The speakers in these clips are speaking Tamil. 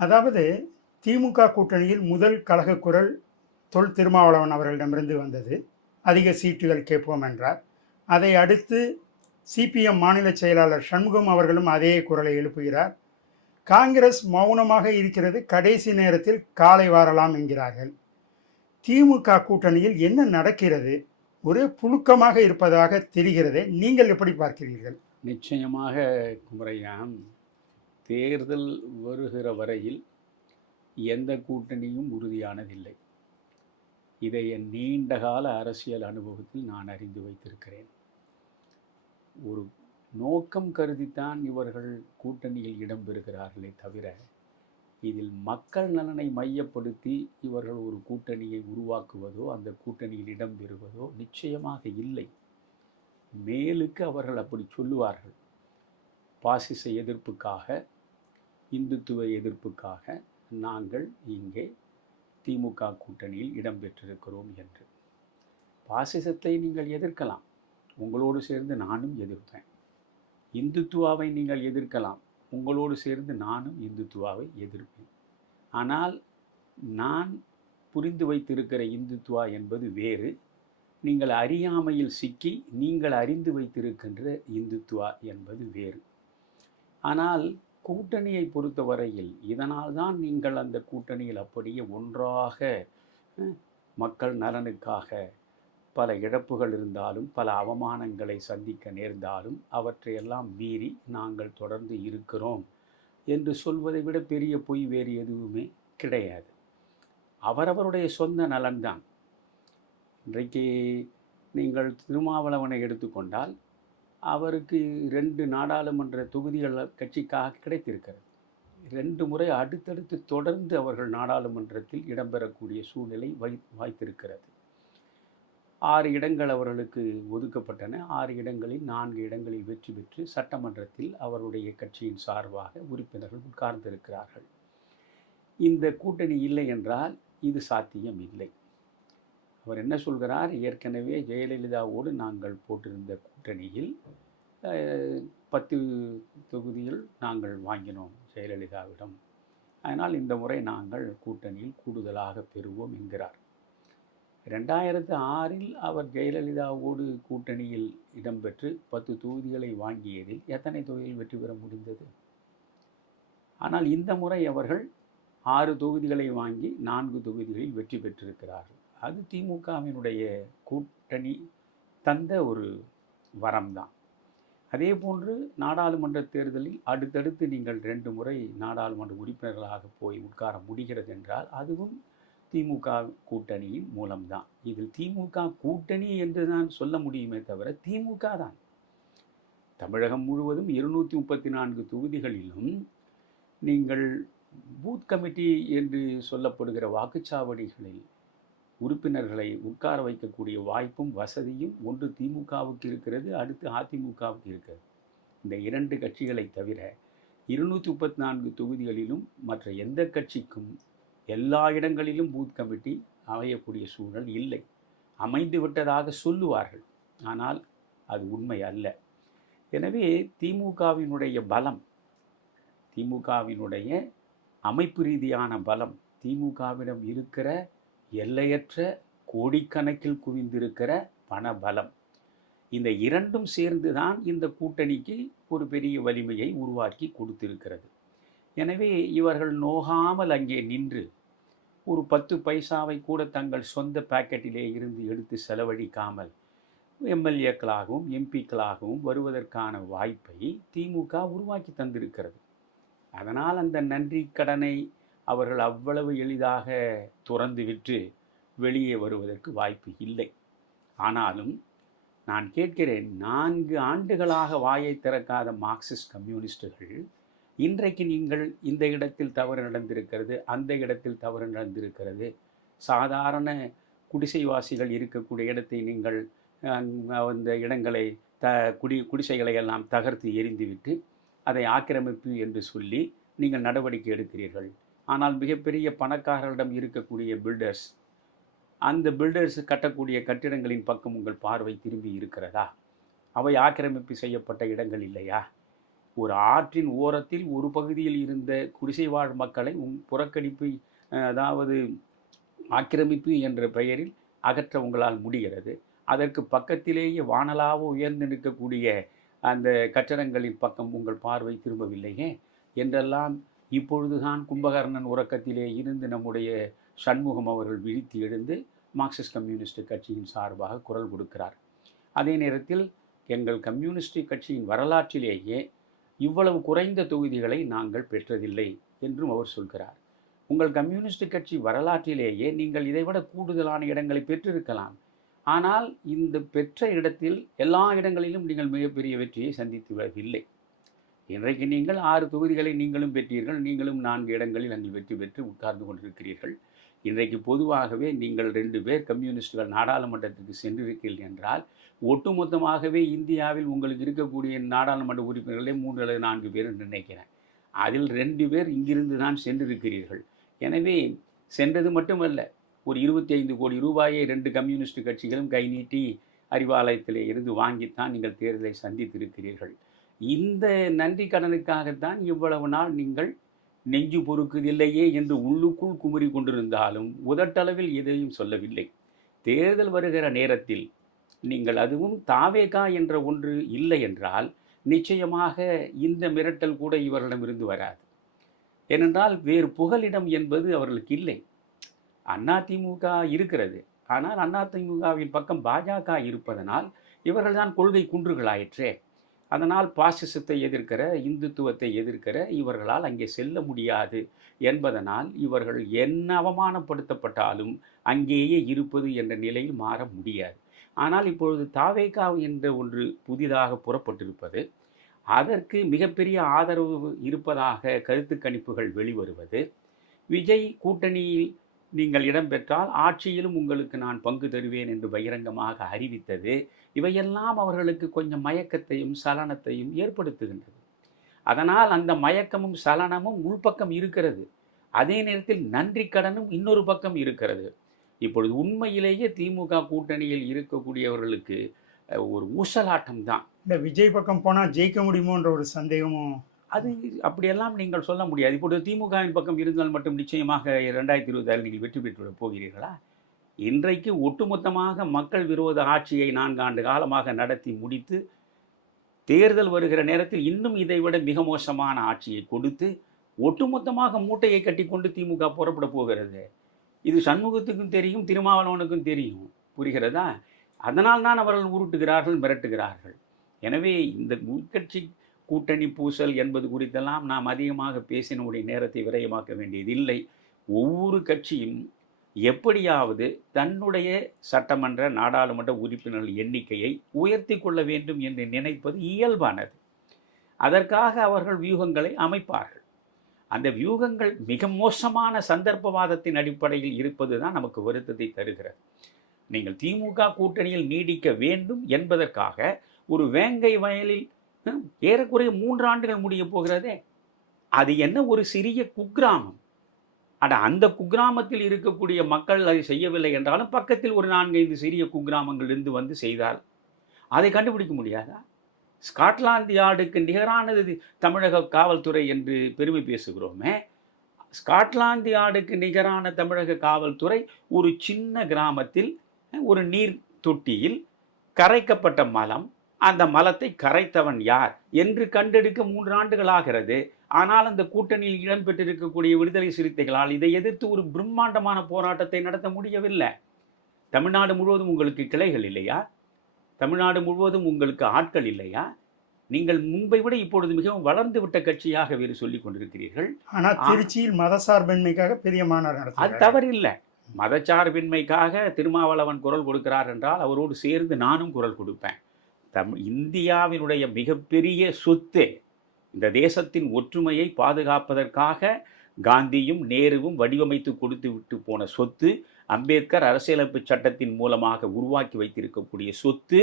அதாவது திமுக கூட்டணியில் முதல் கழக குரல் தொல் திருமாவளவன் அவர்களிடமிருந்து வந்தது. அதிக சீட்டுகள் கேட்போம் என்றார். அதை அடுத்து சிபிஎம் மாநில செயலாளர் சண்முகம் அவர்களும் அதே குரலை எழுப்புகிறார். காங்கிரஸ் மௌனமாக இருக்கிறது. கடைசி நேரத்தில் காலை வாரலாம் என்கிறார்கள். திமுக கூட்டணியில் என்ன நடக்கிறது? ஒரே புழுக்கமாக இருப்பதாக தெரிகிறதே. நீங்கள் எப்படி பார்க்கிறீர்கள்? நிச்சயமாக குமரையான் தேர்தல் வருகிற வரையில் எந்த கூட்டணியும் உறுதியானதில்லை. இதை என் நீண்டகால அரசியல் அனுபவத்தில் நான் அறிந்து வைத்திருக்கிறேன். ஒரு நோக்கம் கருதித்தான் இவர்கள் கூட்டணியில் இடம்பெறுகிறார்களே தவிர இதில் மக்கள் நலனை மையப்படுத்தி இவர்கள் ஒரு கூட்டணியை உருவாக்குவதோ அந்த கூட்டணியில் இடம்பெறுவதோ நிச்சயமாக இல்லை. மேலுக்கு அவர்கள் அப்படி சொல்லுவார்கள். பாசிச எதிர்ப்புக்காக இந்துத்துவ எதிர்ப்புக்காக நாங்கள் இங்கே திமுக கூட்டணியில் இடம்பெற்றிருக்கிறோம் என்று. பாசிசத்தை நீங்கள் எதிர்க்கலாம். உங்களோடு சேர்ந்து நானும் எதிர்ப்பேன். இந்துத்துவாவை நீங்கள் எதிர்க்கலாம். உங்களோடு சேர்ந்து நானும் இந்துத்துவாவை எதிர்ப்பேன். ஆனால் நான் புரிந்து வைத்திருக்கிற இந்துத்துவா என்பது வேறு. நீங்கள் அறியாமையில் சிக்கி நீங்கள் அறிந்து வைத்திருக்கின்ற இந்துத்துவா என்பது வேறு. ஆனால் கூட்டணியை பொறுத்தவரையில் இதனால் தான் நீங்கள் அந்த கூட்டணியில் அப்படியே ஒன்றாக மக்கள் நலனுக்காக பல இழப்புகள் இருந்தாலும் பல அவமானங்களை சந்திக்க நேர்ந்தாலும் அவற்றையெல்லாம் மீறி நாங்கள் தொடர்ந்து இருக்கிறோம் என்று சொல்வதை விட பெரிய பொய் வேறு எதுவுமே கிடையாது. அவரவருடைய சொந்த நலன்தான். இன்றைக்கு நீங்கள் திருமாவளவனை எடுத்துக்கொண்டால் அவருக்கு ரெண்டு நாடாளுமன்ற தொகுதிகள் கட்சிக்காக கிடைத்திருக்கிறது. ரெண்டு முறை அடுத்தடுத்து தொடர்ந்து அவர்கள் நாடாளுமன்றத்தில் இடம்பெறக்கூடிய சூழ்நிலை வை வாய்த்திருக்கிறது. ஆறு இடங்கள் அவர்களுக்கு ஒதுக்கப்பட்டன. ஆறு இடங்களில் நான்கு இடங்களில் வெற்றி பெற்று சட்டமன்றத்தில் அவருடைய கட்சியின் சார்பாக உறுப்பினர்கள் உட்கார்ந்திருக்கிறார்கள். இந்த கூட்டணி இல்லை என்றால் இது சாத்தியம் இல்லை. அவர் என்ன சொல்கிறார்? ஏற்கனவே ஜெயலலிதாவோடு நாங்கள் போட்டிருந்த கூட்டணியில் பத்து தொகுதியில் நாங்கள் வாங்கினோம் ஜெயலலிதாவிடம். அதனால் இந்த முறை நாங்கள் கூட்டணியில் கூடுதலாக பெறுவோம் என்கிறார். ரெண்டாயிரத்து ஆறில் அவர் ஜெயலலிதாவோடு கூட்டணியில் இடம்பெற்று பத்து தொகுதிகளை வாங்கியதில் எத்தனை தொகுதியில் வெற்றி பெற முடிந்தது? ஆனால் இந்த முறை அவர்கள் ஆறு தொகுதிகளை வாங்கி நான்கு தொகுதிகளில் வெற்றி பெற்றிருக்கிறார்கள். அது திமுகவினுடைய கூட்டணி தந்த ஒரு வரம்தான். அதே போன்று நாடாளுமன்ற தேர்தலில் அடுத்தடுத்து நீங்கள் ரெண்டு முறை நாடாளுமன்ற உறுப்பினர்களாக போய் உட்கார முடிகிறது என்றால் அதுவும் திமுக கூட்டணியின் மூலம்தான். இதில் திமுக கூட்டணி என்று தான் சொல்ல முடியுமே தவிர திமுக தான். தமிழகம் முழுவதும் இருநூற்றி முப்பத்தி நான்கு தொகுதிகளிலும் நீங்கள் பூத் கமிட்டி என்று சொல்லப்படுகிற வாக்குச்சாவடிகளில் உறுப்பினர்களை உட்கார வைக்கக்கூடிய வாய்ப்பும் வசதியும் ஒன்று திமுகவுக்கு இருக்கிறது அடுத்து அதிமுகவுக்கு இருக்கிறது. இந்த இரண்டு கட்சிகளை தவிர இருநூற்றி முப்பத்தி நான்கு தொகுதிகளிலும் மற்ற எந்த கட்சிக்கும் எல்லா இடங்களிலும் பூத் கமிட்டி அமையக்கூடிய சூழல் இல்லை. அமைந்து விட்டதாக சொல்லுவார்கள். ஆனால் அது உண்மை அல்ல. எனவே திமுகவினுடைய பலம் திமுகவினுடைய அமைப்பு ரீதியான பலம் திமுகவிடம் இருக்கிற எல்லையற்ற கோடிக்கணக்கில் குவிந்திருக்கிற பண பலம் இந்த இரண்டும் சேர்ந்து தான் இந்த கூட்டணிக்கு ஒரு பெரிய வலிமையை உருவாக்கி கொடுத்திருக்கிறது. எனவே இவர்கள் நோகாமல் அங்கே நின்று ஒரு பத்து பைசாவை கூட தங்கள் சொந்த பாக்கெட்டிலே இருந்து எடுத்து செலவழிக்காமல் எம்எல்ஏக்களாகவும் எம்பிக்களாகவும் வருவதற்கான வாய்ப்பை திமுக உருவாக்கி தந்திருக்கிறது. அதனால் அந்த நன்றி கடனை அவர்கள் அவ்வளவு எளிதாக துறந்து விட்டு வெளியே வருவதற்கு வாய்ப்பு இல்லை. ஆனாலும் நான் கேட்கிறேன் நான்கு ஆண்டுகளாக வாயை திறக்காத மார்க்சிஸ்ட் கம்யூனிஸ்டுகள் இன்றைக்கு நீங்கள் இந்த இடத்தில் தவறு நடந்திருக்கிறது அந்த இடத்தில் தவறு நடந்திருக்கிறது சாதாரண குடிசைவாசிகள் இருக்கக்கூடிய இடத்தை நீங்கள் அந்த இடங்களை த குடி குடிசைகளை எல்லாம் தகர்த்து எரிந்துவிட்டு அதை ஆக்கிரமிப்பு என்று சொல்லி நீங்கள் நடவடிக்கை எடுக்கிறீர்கள். ஆனால் மிகப்பெரிய பணக்காரர்களிடம் இருக்கக்கூடிய பில்டர்ஸ் அந்த பில்டர்ஸ் கட்டக்கூடிய கட்டிடங்களின் பக்கம் உங்கள் பார்வை திரும்பி இருக்கிறதா? அவை ஆக்கிரமிப்பு செய்யப்பட்ட இடங்கள் இல்லையா? ஒரு ஆற்றின் ஓரத்தில் ஒரு பகுதியில் இருந்த குடிசை வாழ் மக்களை உம் புறக்கணிப்பு அதாவது ஆக்கிரமிப்பு என்ற பெயரில் அகற்ற உங்களால் முடிகிறது. அதற்கு பக்கத்திலேயே வானலாக உயர்ந்து நிற்கக்கூடிய அந்த கட்டடங்களின் பக்கம் உங்கள் பார்வை திரும்பவில்லையே? என்றெல்லாம் இப்பொழுதுதான் கும்பகர்ணன் உறக்கத்திலே இருந்து நம்முடைய சண்முகம் அவர்கள் விழித்து எழுந்து மார்க்சிஸ்ட் கம்யூனிஸ்ட் கட்சியின் சார்பாக குரல் கொடுக்கிறார். அதே நேரத்தில் எங்கள் கம்யூனிஸ்ட் கட்சியின் வரலாற்றிலேயே இவ்வளவு குறைந்த தொகுதிகளை நாங்கள் பெற்றதில்லை என்றும் அவர் சொல்கிறார். உங்கள் கம்யூனிஸ்ட் கட்சி வரலாற்றிலேயே நீங்கள் இதைவிட கூடுதலான இடங்களை பெற்றிருக்கலாம். ஆனால் இந்த பெற்ற இடத்தில் எல்லா இடங்களிலும் நீங்கள் மிகப்பெரிய வெற்றியை சந்தித்து வரவில்லை. இன்றைக்கு நீங்கள் ஆறு தொகுதிகளை நீங்களும் பெற்றீர்கள் நீங்களும் நான்கு இடங்களில் அங்கு வெற்றி பெற்று உட்கார்ந்து கொண்டிருக்கிறீர்கள். இன்றைக்கு பொதுவாகவே நீங்கள் ரெண்டு பேர் கம்யூனிஸ்டுகள் நாடாளுமன்றத்திற்கு சென்றிருக்கிறீர்கள் என்றால் ஒட்டுமொத்தமாகவே இந்தியாவில் உங்களுக்கு இருக்கக்கூடிய நாடாளுமன்ற உறுப்பினர்களே மூன்று அல்லது நான்கு பேர் நினைக்கிறேன். அதில் ரெண்டு பேர் இங்கிருந்து தான் சென்றிருக்கிறீர்கள். எனவே சென்றது மட்டுமல்ல ஒரு இருபத்தி ஐந்து கோடி ரூபாயை ரெண்டு கம்யூனிஸ்ட் கட்சிகளும் கை நீட்டி அறிவாலயத்திலே இருந்து வாங்கித்தான் நீங்கள் தேர்தலை சந்தித்திருக்கிறீர்கள். இந்த நன்றி கடனுக்காகத்தான் இவ்வளவு நாள் நீங்கள் நெஞ்சு பொறுக்குதில்லையே என்று உள்ளுக்குள் குமுறி கொண்டிருந்தாலும் உதட்டளவில் எதையும் சொல்லவில்லை. தேர்தல் வருகிற நேரத்தில் நீங்கள் அதுவும் தாவேகா என்ற ஒன்று இல்லை என்றால் நிச்சயமாக இந்த மிரட்டல் கூட இவர்களிடமிருந்து வராது. ஏனென்றால் வேறு புகலிடம் என்பது அவர்களுக்கு இல்லை. அதிமுக இருக்கிறது. ஆனால் அதிமுகவின் பக்கம் பாஜக இருப்பதனால் இவர்கள்தான் கொள்கை குன்றுகளாயிற்றே. அதனால் பாசிசத்தை எதிர்க்கிற இந்துத்துவத்தை எதிர்க்கிற இவர்களால் அங்கே செல்ல முடியாது என்பதனால் இவர்கள் என்ன அவமானப்படுத்தப்பட்டாலும் அங்கேயே இருப்பது என்ற நிலையில் மாற முடியாது. ஆனால் இப்பொழுது தாவேகா என்ற ஒன்று புதிதாக புறப்பட்டிருப்பது அதற்கு மிகப்பெரிய ஆதரவு இருப்பதாக கருத்து கணிப்புகள் வெளிவருவது விஜய் கூட்டணியில் நீங்கள் இடம்பெற்றால் ஆட்சியிலும் உங்களுக்கு நான் பங்கு தருவேன் என்று பகிரங்கமாக அறிவித்தது. இவையெல்லாம் அவர்களுக்கு கொஞ்சம் மயக்கத்தையும் சலனத்தையும் ஏற்படுத்துகின்றது. அதனால் அந்த மயக்கமும் சலனமும் உள்பக்கம் இருக்கிறது. அதே நேரத்தில் நன்றி கடனும் இன்னொரு பக்கம் இருக்கிறது. இப்பொழுது உண்மையிலேயே திமுக கூட்டணியில் இருக்கக்கூடியவர்களுக்கு ஒரு ஊசலாட்டம் தான். இந்த விஜய் பக்கம் போனால் ஜெயிக்க முடியுமோன்ற ஒரு சந்தேகமும் அது அப்படியெல்லாம் நீங்கள் சொல்ல முடியாது. இப்பொழுது திமுகவின் பக்கம் இருந்தால் மட்டும் நிச்சயமாக ரெண்டாயிரத்தி இருபத்தாறு நீங்கள் வெற்றி பெற்று போகிறீர்களா? இன்றைக்கு ஒட்டுமொத்தமாக மக்கள் விரோத ஆட்சியை நான்கு ஆண்டு காலமாக நடத்தி முடித்து தேர்தல் வருகிற நேரத்தில் இன்னும் இதைவிட மிக மோசமான ஆட்சியை கொடுத்து ஒட்டுமொத்தமாக மூட்டையை கட்டிக்கொண்டு திமுக புறப்பட போகிறது. இது சண்முகத்துக்கும் தெரியும் திருமாவளவனுக்கும் தெரியும். புரிகிறதா? அதனால் தான் அவர்கள் உருட்டுகிறார்கள் மிரட்டுகிறார்கள். எனவே இந்த உட்கட்சி கூட்டணி பூசல் என்பது குறித்தெல்லாம் நாம் அதிகமாக பேசினுடைய நேரத்தை விரயமாக்க வேண்டியதில்லை ஒவ்வொரு கட்சியும் எப்படியாவது தன்னுடைய சட்டமன்ற நாடாளுமன்ற உறுப்பினர்கள் எண்ணிக்கையை உயர்த்தி கொள்ள வேண்டும் என்று நினைப்பது இயல்பானது. அதற்காக அவர்கள் வியூகங்களை அமைப்பார்கள். அந்த வியூகங்கள் மிக மோசமான சந்தர்ப்பவாதத்தின் அடிப்படையில் இருப்பது தான் நமக்கு வருத்தத்தை தருகிறது. நீங்கள் திமுக கூட்டணியில் நீடிக்க வேண்டும் என்பதற்காக ஒரு வேங்கை வயலில் ஏறக்குறைய மூன்று ஆண்டுகள் முடிய போகிறதே. அது என்ன ஒரு சிறிய குக்கிராமம்? அட அந்த குக்கிராமத்தில் இருக்கக்கூடிய மக்கள் அதை செய்யவில்லை என்றாலும் பக்கத்தில் ஒரு நான்கைந்து சிறிய குக்கிராமங்கள் இருந்து வந்து செய்தால் அதை கண்டுபிடிக்க முடியாதா? ஸ்காட்லாந்து யார்டுக்கு நிகரானது தமிழக காவல்துறை என்று பெருமை பேசுகிறோமே. ஸ்காட்லாந்து யார்டுக்கு நிகரான தமிழக காவல்துறை ஒரு சின்ன கிராமத்தில் ஒரு நீர் தொட்டியில் கரைக்கப்பட்ட மலம் அந்த மலத்தை கரைத்தவன் யார் என்று கண்டெடுக்க மூன்று ஆண்டுகள் ஆகிறது. ஆனால் அந்த கூட்டணியில் இடம்பெற்றிருக்கக்கூடிய விடுதலை சிறுத்தைகளால் இதை எதிர்த்து ஒரு பிரம்மாண்டமான போராட்டத்தை நடத்த முடியவில்லை. தமிழ்நாடு முழுவதும் உங்களுக்கு கிளைகள் இல்லையா? தமிழ்நாடு முழுவதும் உங்களுக்கு ஆட்கள் இல்லையா? நீங்கள் முன்பை விட இப்பொழுது மிகவும் வளர்ந்து விட்ட கட்சியாக வேறு சொல்லிக் கொண்டிருக்கிறீர்கள். ஆனால் திருச்சியில் மதசார்பின்மைக்காக பெரிய மாநாடு அது தவறில்லை. மதச்சார்பின்மைக்காக திருமாவளவன் குரல் கொடுக்கிறார் என்றால் அவரோடு சேர்ந்து நானும் குரல் கொடுப்பேன். தம் இந்தியாவினுடைய மிகப்பெரிய சொத்து இந்த தேசத்தின் ஒற்றுமையை பாதுகாப்பதற்காக காந்தியும் நேருவும் வடிவமைத்து கொடுத்து விட்டு போன சொத்து அம்பேத்கர் அரசியலமைப்பு சட்டத்தின் மூலமாக உருவாக்கி வைத்திருக்கக்கூடிய சொத்து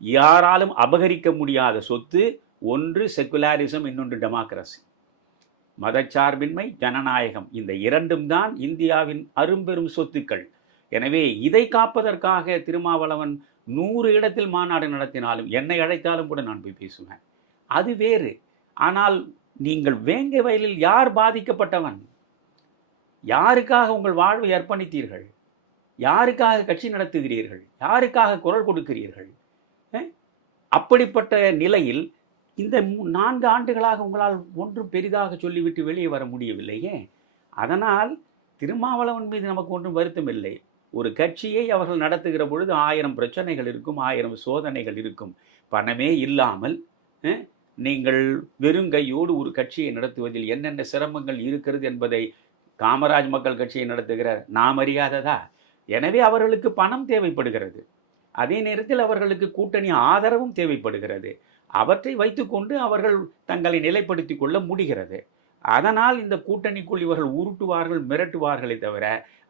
யாராலும் அபகரிக்க முடியாத சொத்து ஒன்று செகுலாரிசம் இன்னொன்று டெமோக்ரஸி. மதச்சார்பின்மை ஜனநாயகம் இந்த இரண்டும் தான் இந்தியாவின் அரும்பெரும் சொத்துக்கள். எனவே இதை காப்பதற்காக திருமாவளவன் நூறு இடத்தில் மாநாடு நடத்தினாலும் என்னை அழைத்தாலும் கூட நான் போய் பேசுவேன். அது வேறு. ஆனால் நீங்கள் வேங்கை வயலில் யார் பாதிக்கப்பட்டவன்? யாருக்காக உங்கள் வாழ்வை அர்ப்பணித்தீர்கள்? யாருக்காக கட்சி நடத்துகிறீர்கள்? யாருக்காக குரல் கொடுக்கிறீர்கள்? அப்படிப்பட்ட நிலையில் இந்த நான்கு ஆண்டுகளாக உங்களால் ஒன்றும் பெரிதாக சொல்லிவிட்டு வெளியே வர முடியவில்லையே. அதனால் திருமாவளவன் மீது நமக்கு ஒன்றும் வருத்தம் இல்லை ஒரு கட்சியை அவர்கள் நடத்துகிற பொழுது ஆயிரம் பிரச்சனைகள் இருக்கும் ஆயிரம் சோதனைகள் இருக்கும். பணமே இல்லாமல் நீங்கள் வெறுங்கையோடு ஒரு கட்சியை நடத்துவதில் என்னென்ன சிரமங்கள் இருக்கிறது என்பதை காமராஜ் மக்கள் கட்சியை நடத்துகிற நாம் அறியாததா? எனவே அவர்களுக்கு பணம் தேவைப்படுகிறது. அதே நேரத்தில் அவர்களுக்கு கூட்டணி ஆதரவும் தேவைப்படுகிறது. அவற்றை வைத்துக்கொண்டு அவர்கள் தங்களை நிலைப்படுத்திக் கொள்ள முடிகிறது. அதனால் இந்த கூட்டணிக்குள் இவர்கள் உருட்டுவார்கள் மிரட்டுவார்களே தவிர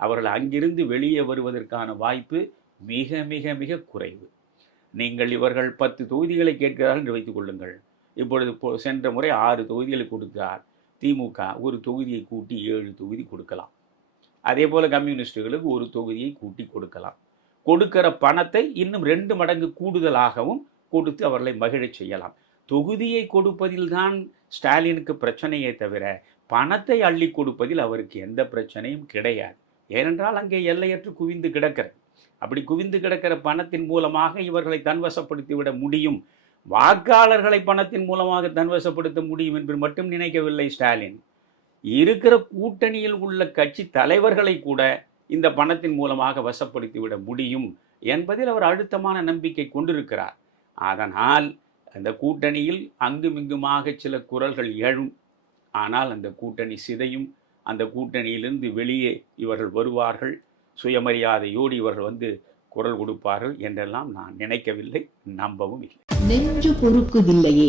அவர்கள் அங்கிருந்து வெளியே வருவதற்கான வாய்ப்பு மிக மிக மிக குறைவு. நீங்கள் இவர்கள் பத்து தொகுதிகளை கேட்கிறார்கள் என்று வைத்துக் கொள்ளுங்கள். இப்பொழுது சென்ற முறை ஆறு தொகுதிகளை கொடுத்தார். திமுக ஒரு தொகுதியை கூட்டி ஏழு தொகுதி கொடுக்கலாம். அதே போல் கம்யூனிஸ்டுகளுக்கு ஒரு தொகுதியை கூட்டி கொடுக்கலாம். கொடுக்கிற பணத்தை இன்னும் ரெண்டு மடங்கு கூடுதலாகவும் கொடுத்து அவர்களை மகிழச் செய்யலாம். தொகுதியை கொடுப்பதில்தான் ஸ்டாலினுக்கு பிரச்சனையே தவிர பணத்தை அள்ளி கொடுப்பதில் அவருக்கு எந்த பிரச்சனையும் கிடையாது. ஏனென்றால் அங்கே எல்லையற்று குவிந்து கிடக்கிறது. அப்படி குவிந்து கிடக்கிற பணத்தின் மூலமாக இவர்களை தன்வசப்படுத்திவிட முடியும்? வாக்காளர்களை பணத்தின் மூலமாக தன்வசப்படுத்த முடியும் என்று மட்டும் நினைக்கவில்லை ஸ்டாலின். இருக்கிற கூட்டணியில் உள்ள கட்சி தலைவர்களை கூட இந்த பணத்தின் மூலமாக வசப்படுத்திவிட முடியும் என்பதில் அவர் அழுத்தமான நம்பிக்கை கொண்டிருக்கிறார். அதனால் அந்த கூட்டணியில் அங்குமிங்குமாக சில குரல்கள் எழும். ஆனால் அந்த கூட்டணி சிதையும். அந்த கூட்டணியிலிருந்து வெளியே இவர்கள் வருவார்கள். சுயமரியாதையோடு இவர்கள் வந்து குரல் கொடுப்பார்கள் என்றெல்லாம் நான் நினைக்கவில்லை நம்பவும் இல்லை. நெஞ்சு பொறுக்குதில்லையே